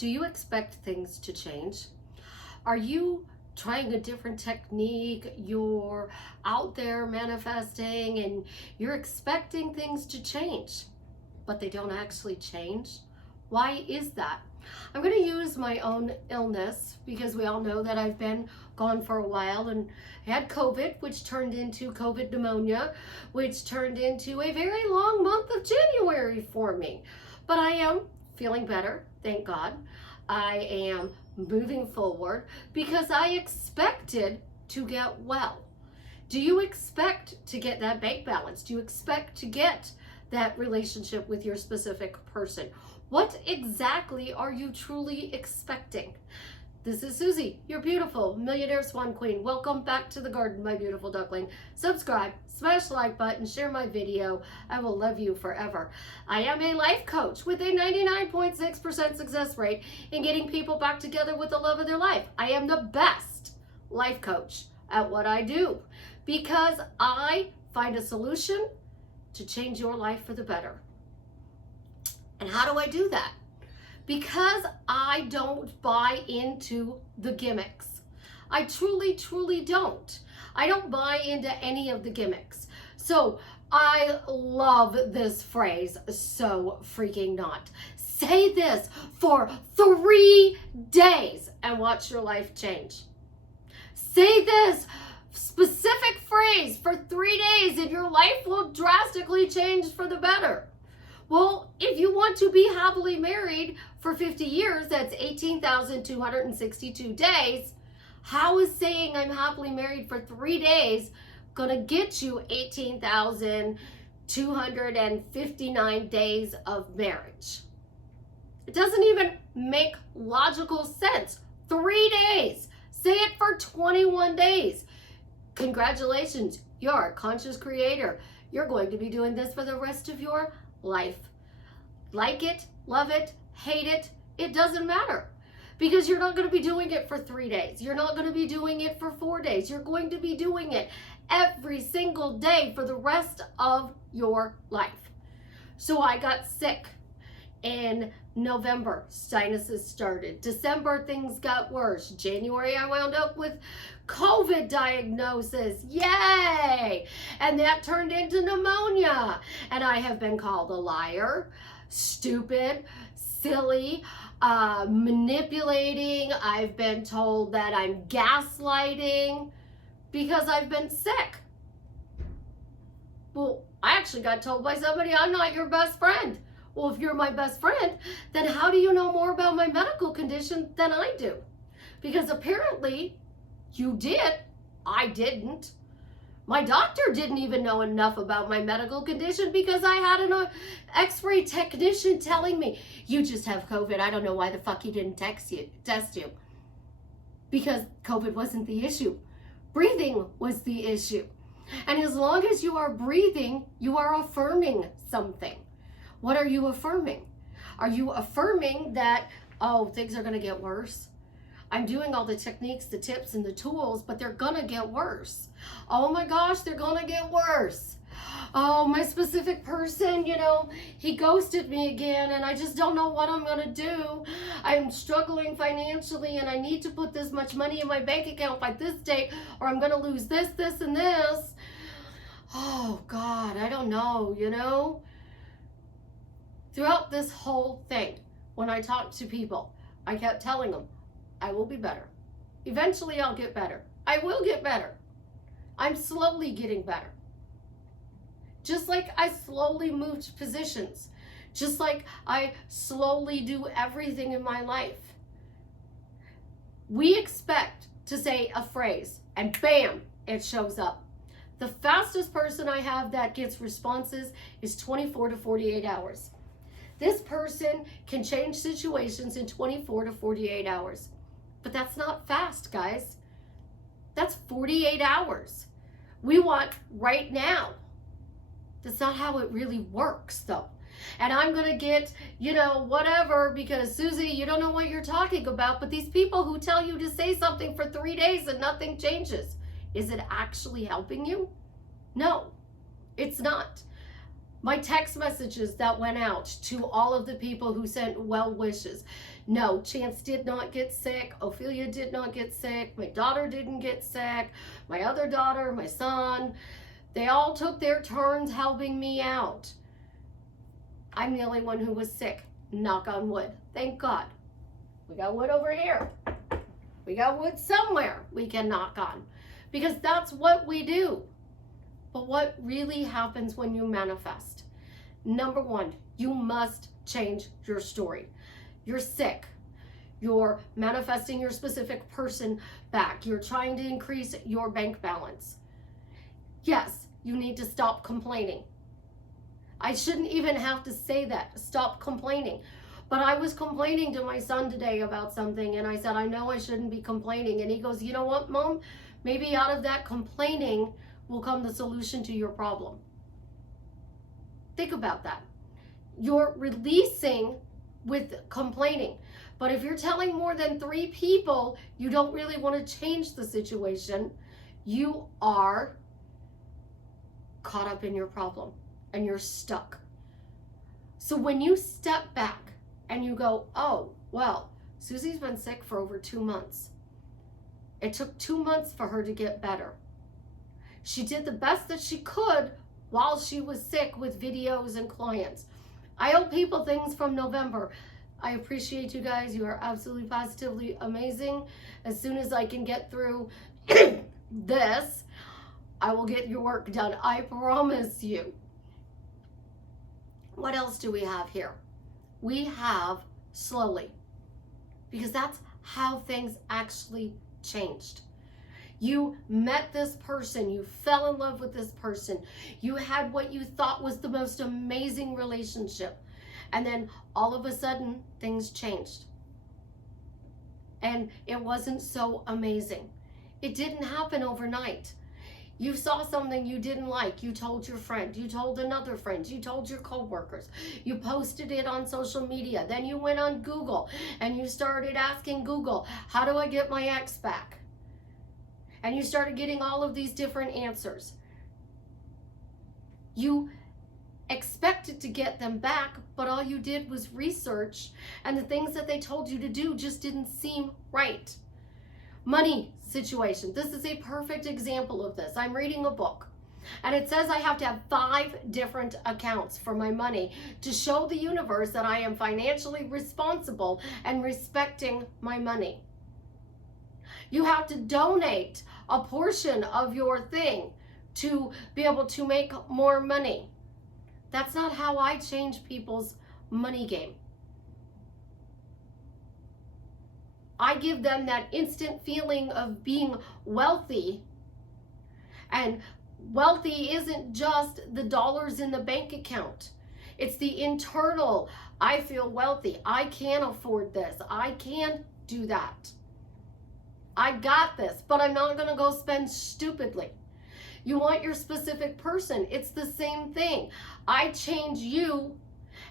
Do you expect things to change? Are you trying a different technique? You're out there manifesting and you're expecting things to change, but they don't actually change. Why is that? I'm going to use my own illness because we all know that I've been gone for a while and had COVID, which turned into COVID pneumonia, which turned into a very long month of January for me. But I am feeling better, thank God. I am moving forward because I expected to get well. Do you expect to get that bank balance? Do you expect to get that relationship with your specific person? What exactly are you truly expecting? This is Susie, your beautiful millionaire swan queen. Welcome back to the garden, my beautiful duckling. Subscribe, smash the like button, share my video. I will love you forever. I am a life coach with a 99.6% success rate in getting people back together with the love of their life. I am the best life coach at what I do because I find a solution to change your life for the better. And how do I do that? Because I don't buy into the gimmicks. I truly, truly don't. I don't buy into any of the gimmicks. So I love this phrase, so freaking not. Say this for 3 days and watch your life change. Say this specific phrase for 3 days and your life will drastically change for the better. Well, if you want to be happily married for 50 years, that's 18,262 days. How is saying I'm happily married for 3 days gonna get you 18,259 days of marriage? It doesn't even make logical sense. 3 days. Say it for 21 days. Congratulations, you're a conscious creator. You're going to be doing this for the rest of your life. Like it, love it, hate it, it doesn't matter. Because you're not going to be doing it for 3 days. You're not going to be doing it for 4 days. You're going to be doing it every single day for the rest of your life. So I got sick in November. Sinuses started. December, things got worse. January, I wound up with COVID diagnosis. Yay! And that turned into pneumonia. And I have been called a liar, stupid, silly, manipulating. I've been told that I'm gaslighting because I've been sick. Well, I actually got told by somebody I'm not your best friend. Well, if you're my best friend, then how do you know more about my medical condition than I do? Because apparently you did. I didn't. My doctor didn't even know enough about my medical condition because I had an x-ray technician telling me, you just have COVID. I don't know why the fuck he didn't test you. Because COVID wasn't the issue. Breathing was the issue. And as long as you are breathing, you are affirming something. What are you affirming? Are you affirming that, oh, things are going to get worse? I'm doing all the techniques, the tips, and the tools, but they're going to get worse. Oh my gosh, they're going to get worse. Oh, my specific person, he ghosted me again, and I just don't know what I'm going to do. I'm struggling financially, and I need to put this much money in my bank account by this date, or I'm going to lose this, this, and this. Oh, God, I don't know, Throughout this whole thing, when I talked to people, I kept telling them, I will be better. Eventually, I'll get better. I will get better. I'm slowly getting better. Just like I slowly moved positions. Just like I slowly do everything in my life. We expect to say a phrase, and bam, it shows up. The fastest person I have that gets responses is 24 to 48 hours. This person can change situations in 24 to 48 hours. But that's not fast, guys. That's 48 hours. We want right now. That's not how it really works, though. And I'm going to get, whatever, because Susie, you don't know what you're talking about. But these people who tell you to say something for 3 days and nothing changes, is it actually helping you? No, it's not. My text messages that went out to all of the people who sent well wishes. No, Chance did not get sick. Ophelia did not get sick. My daughter didn't get sick. My other daughter, my son, they all took their turns helping me out. I'm the only one who was sick. Knock on wood. Thank God. We got wood over here. We got wood somewhere we can knock on, because that's what we do. But what really happens when you manifest? Number one, you must change your story. You're sick. You're manifesting your specific person back. You're trying to increase your bank balance. Yes, you need to stop complaining. I shouldn't even have to say that. Stop complaining. But I was complaining to my son today about something, and I said, I know I shouldn't be complaining. And he goes, you know what, Mom? Maybe out of that complaining will come the solution to your problem. Think about that. You're releasing with complaining. But if you're telling more than 3 people you don't really want to change the situation, you are caught up in your problem and you're stuck. So when you step back and you go, oh, well, Susie's been sick for over 2 months. It took 2 months for her to get better. She did the best that she could while she was sick with videos and clients. I owe people things from November. I appreciate you guys. You are absolutely positively amazing. As soon as I can get through this, I will get your work done. I promise you. What else do we have here? We have slowly, because that's how things actually changed. You met this person, you fell in love with this person, you had what you thought was the most amazing relationship, and then all of a sudden things changed. And it wasn't so amazing. It didn't happen overnight. You saw something you didn't like, you told your friend, you told another friend, you told your coworkers, you posted it on social media, then you went on Google and you started asking Google, how do I get my ex back? And you started getting all of these different answers. You expected to get them back, but all you did was research, and the things that they told you to do just didn't seem right. Money situation. This is a perfect example of this. I'm reading a book, and it says I have to have 5 different accounts for my money to show the universe that I am financially responsible and respecting my money. You have to donate a portion of your thing to be able to make more money. That's not how I change people's money game. I give them that instant feeling of being wealthy. And wealthy isn't just the dollars in the bank account. It's the internal, I feel wealthy. I can afford this. I can do that. I got this, but I'm not going to go spend stupidly. You want your specific person. It's the same thing. I change you,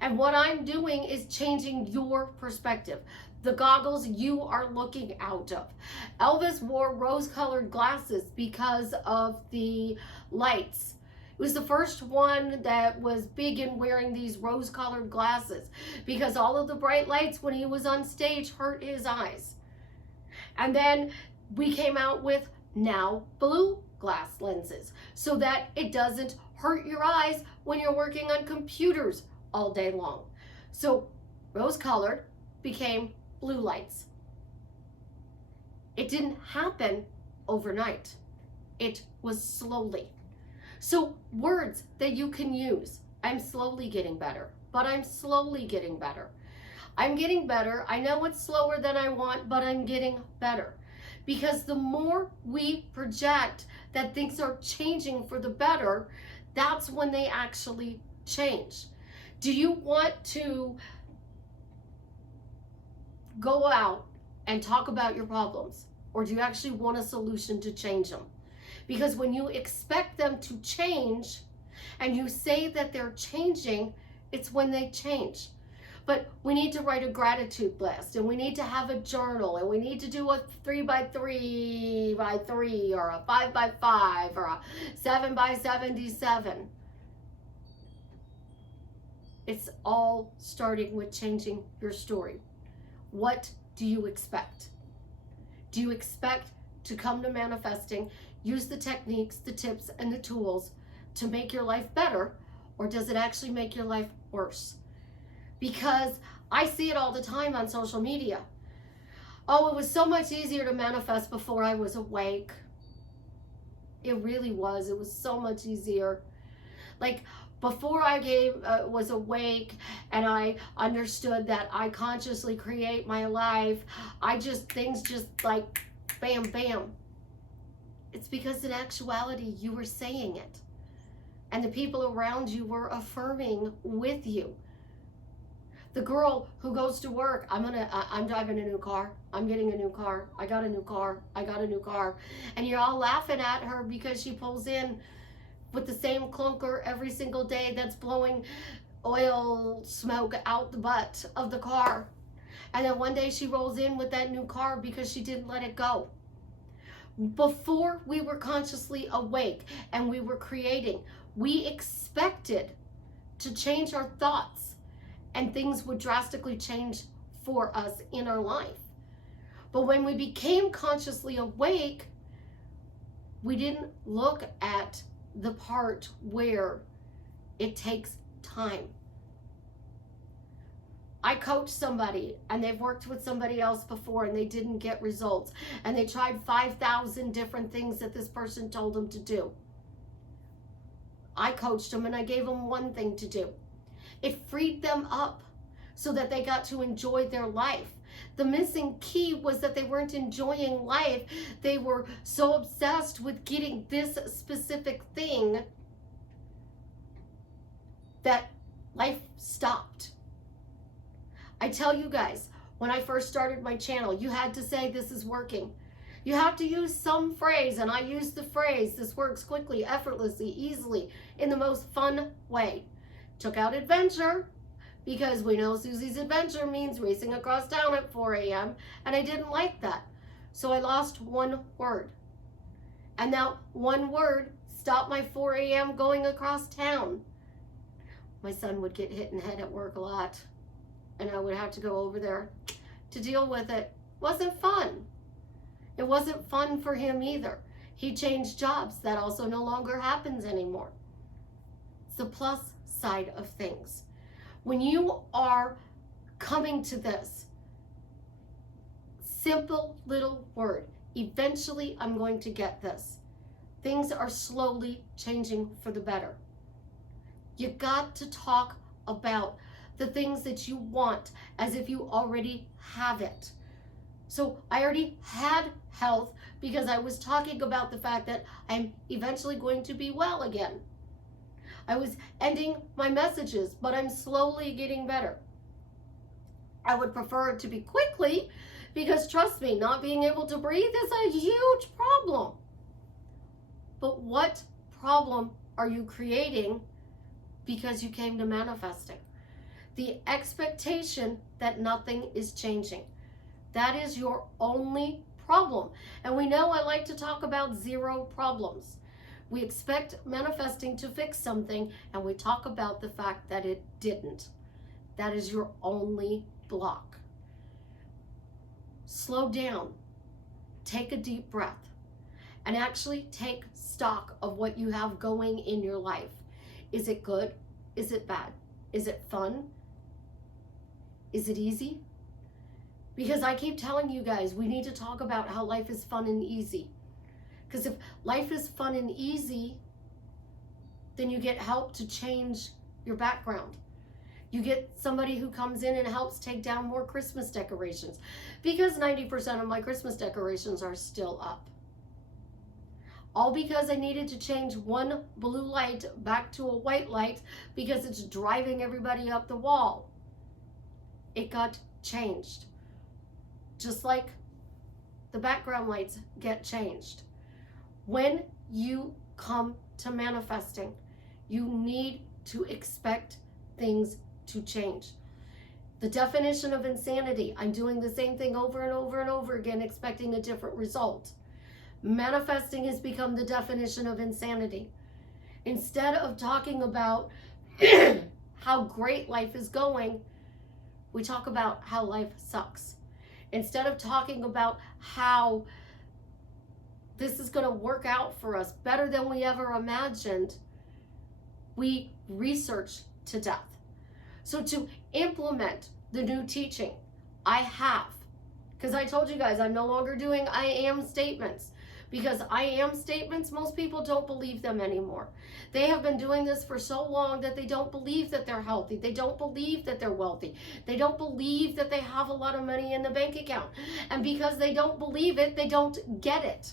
and what I'm doing is changing your perspective. The goggles you are looking out of. Elvis wore rose-colored glasses because of the lights. It was the first one that was big in wearing these rose-colored glasses because all of the bright lights when he was on stage hurt his eyes. And then we came out with now blue glass lenses so that it doesn't hurt your eyes when you're working on computers all day long. So rose-colored became blue lights. It didn't happen overnight. It was slowly. So words that you can use. I'm slowly getting better, but I'm slowly getting better. I'm getting better. I know it's slower than I want, but I'm getting better. Because the more we project that things are changing for the better, that's when they actually change. Do you want to go out and talk about your problems, or do you actually want a solution to change them? Because when you expect them to change and you say that they're changing, it's when they change. But we need to write a gratitude list, and we need to have a journal, and we need to do a 3x3x3 or a 5x5 or a 7x77. It's all starting with changing your story. What do you expect? Do you expect to come to manifesting, use the techniques, the tips, and the tools to make your life better, or does it actually make your life worse? Because I see it all the time on social media. Oh, it was so much easier to manifest before I was awake. It really was. It was so much easier. Like, before I was awake and I understood that I consciously create my life, things just like bam, bam. It's because in actuality, you were saying it. And the people around you were affirming with you. The girl who goes to work, I'm driving a new car. I'm getting a new car. I got a new car. I got a new car. And you're all laughing at her because she pulls in with the same clunker every single day that's blowing oil smoke out the butt of the car. And then one day she rolls in with that new car because she didn't let it go. Before we were consciously awake and we were creating, we expected to change our thoughts and things would drastically change for us in our life. But when we became consciously awake, we didn't look at the part where it takes time. I coach somebody and they've worked with somebody else before and they didn't get results. And they tried 5,000 different things that this person told them to do. I coached them and I gave them one thing to do. It freed them up so that they got to enjoy their life. The missing key was that they weren't enjoying life. They were so obsessed with getting this specific thing that life stopped. I tell you guys, when I first started my channel, you had to say this is working. You have to use some phrase, and I use the phrase, this works quickly, effortlessly, easily, in the most fun way. Took out adventure, because we know Susie's adventure means racing across town at 4 a.m. and I didn't like that. So I lost one word. And that one word stopped my 4 a.m. going across town. My son would get hit in the head at work a lot and I would have to go over there to deal with it. Wasn't fun. It wasn't fun for him either. He changed jobs. That also no longer happens anymore. It's the plus side of things. When you are coming to this simple little word, eventually I'm going to get this. Things are slowly changing for the better. You got to talk about the things that you want as if you already have it. So I already had health because I was talking about the fact that I'm eventually going to be well again. I was ending my messages, but I'm slowly getting better. I would prefer it to be quickly because trust me, not being able to breathe is a huge problem. But what problem are you creating because you came to manifesting? The expectation that nothing is changing. That is your only problem. And we know I like to talk about zero problems. We expect manifesting to fix something, and we talk about the fact that it didn't. That is your only block. Slow down. Take a deep breath. And actually take stock of what you have going in your life. Is it good? Is it bad? Is it fun? Is it easy? Because I keep telling you guys, we need to talk about how life is fun and easy. Because if life is fun and easy, then you get help to change your background. You get somebody who comes in and helps take down more Christmas decorations. Because 90% of my Christmas decorations are still up. All because I needed to change one blue light back to a white light because it's driving everybody up the wall. It got changed. Just like the background lights get changed. When you come to manifesting, you need to expect things to change. The definition of insanity, I'm doing the same thing over and over and over again, expecting a different result. Manifesting has become the definition of insanity. Instead of talking about how great life is going, we talk about how life sucks. Instead of talking about how this is going to work out for us better than we ever imagined, we research to death. So to implement the new teaching, I have, because I told you guys I'm no longer doing I am statements, because I am statements, most people don't believe them anymore. They have been doing this for so long that they don't believe that they're healthy. They don't believe that they're wealthy. They don't believe that they have a lot of money in the bank account. And because they don't believe it, they don't get it.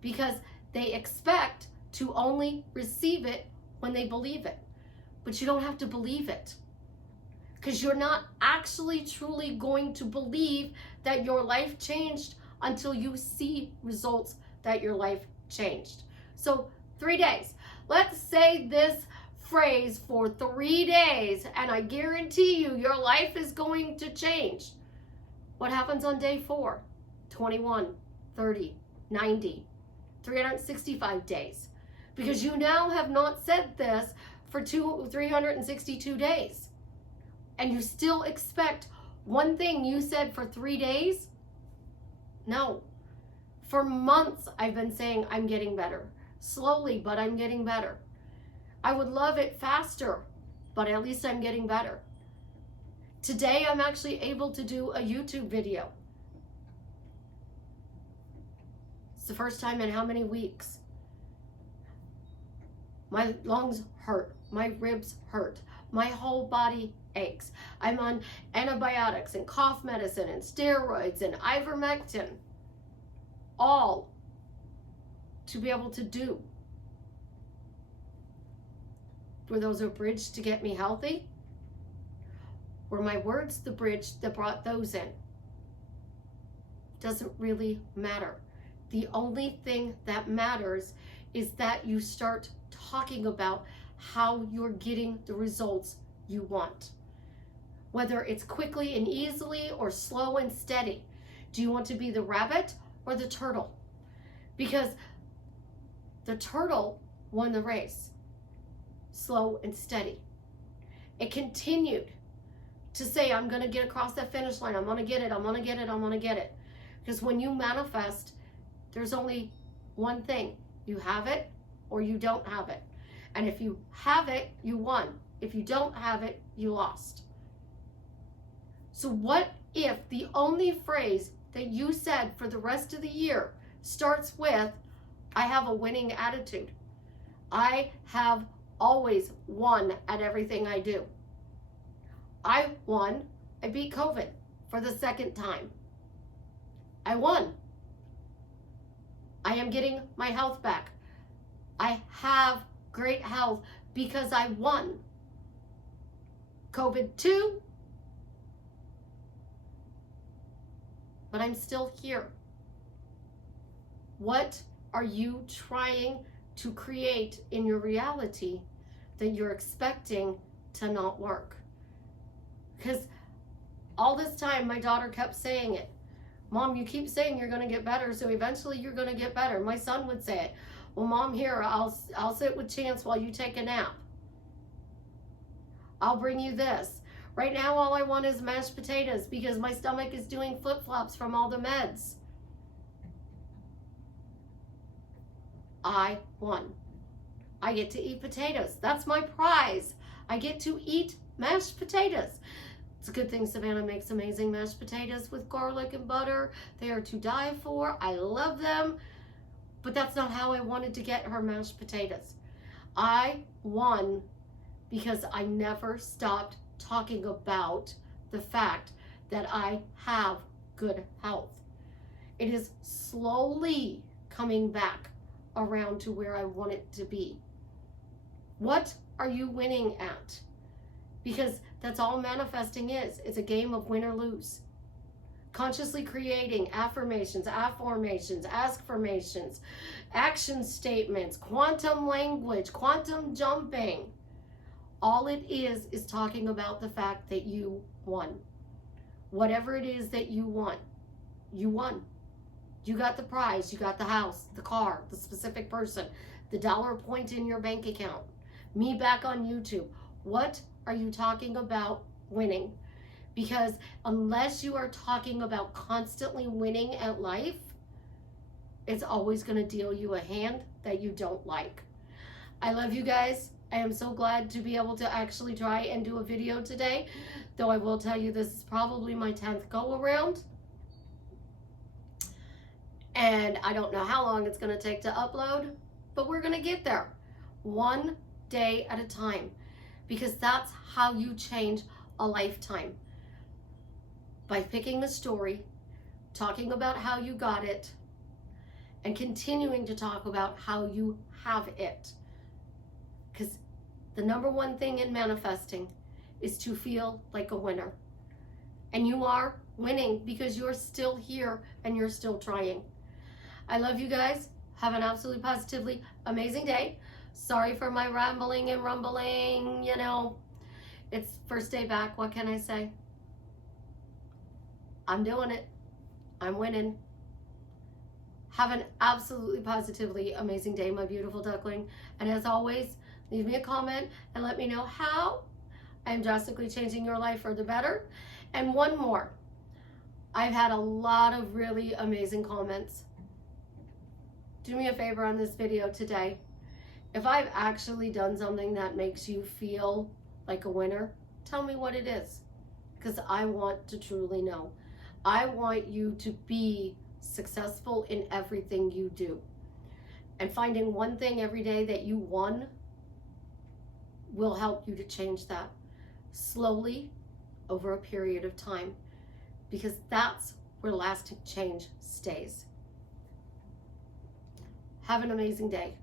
Because they expect to only receive it when they believe it. But you don't have to believe it. Because you're not actually truly going to believe that your life changed until you see results that your life changed. So 3 days. Let's say this phrase for 3 days, and I guarantee you your life is going to change. What happens on day 4? 21, 30, 90, 365 days. Because you now have not said this for 362 days. And you still expect one thing you said for 3 days? No. For months, I've been saying I'm getting better. Slowly, but I'm getting better. I would love it faster, but at least I'm getting better. Today, I'm actually able to do a YouTube video. It's the first time in how many weeks? My lungs hurt. My ribs hurt. My whole body aches. I'm on antibiotics and cough medicine and steroids and ivermectin, all to be able to do. Were those a bridge to get me healthy? Were my words the bridge that brought those in? Doesn't really matter. The only thing that matters is that you start talking about how you're getting the results you want. Whether it's quickly and easily or slow and steady. Do you want to be the rabbit or the turtle? Because the turtle won the race. Slow and steady. It continued to say, I'm going to get across that finish line. I'm going to get it. I'm going to get it. I'm going to get it. Because when you manifest, there's only one thing. You have it or you don't have it. And if you have it, you won. If you don't have it, you lost. So what if the only phrase that you said for the rest of the year starts with, I have a winning attitude. I have always won at everything I do. I won. I beat COVID for the second time. I won. I am getting my health back. I have great health because I won. COVID 2, but I'm still here. What are you trying to create in your reality that you're expecting to not work? Because all this time, my daughter kept saying it. Mom, you keep saying you're going to get better, so eventually you're going to get better. My son would say it. Well, Mom, here, I'll sit with Chance while you take a nap. I'll bring you this. Right now, all I want is mashed potatoes because my stomach is doing flip-flops from all the meds. I won. I get to eat potatoes. That's my prize. I get to eat mashed potatoes. It's a good thing Savannah makes amazing mashed potatoes with garlic and butter. They are to die for. I love them. But that's not how I wanted to get her mashed potatoes. I won because I never stopped talking about the fact that I have good health. It is slowly coming back around to where I want it to be. What are you winning at? Because that's all manifesting is. It's a game of win or lose. Consciously creating affirmations, askformations, action statements, quantum language, quantum jumping. All it is talking about the fact that you won. Whatever it is that you want, you won. You got the prize, you got the house, the car, the specific person, the dollar point in your bank account, me back on YouTube. What are you talking about winning? Because unless you are talking about constantly winning at life, it's always going to deal you a hand that you don't like. I love you guys. I am so glad to be able to actually try and do a video today, though I will tell you this is probably my 10th go around. And I don't know how long it's going to take to upload, but we're going to get there one day at a time, because that's how you change a lifetime. By picking the story, talking about how you got it, and continuing to talk about how you have it. Because the number one thing in manifesting is to feel like a winner. And you are winning because you're still here and you're still trying. I love you guys. Have an absolutely positively amazing day. Sorry for my rambling and rumbling, you know. It's first day back. What can I say? I'm doing it. I'm winning. Have an absolutely positively amazing day, my beautiful duckling. And as always, leave me a comment and let me know how I'm drastically changing your life for the better. And one more. I've had a lot of really amazing comments. Do me a favor on this video today. If I've actually done something that makes you feel like a winner, tell me what it is, because I want to truly know. I want you to be successful in everything you do. And finding one thing every day that you won will help you to change that slowly over a period of time, because that's where lasting change stays. Have an amazing day.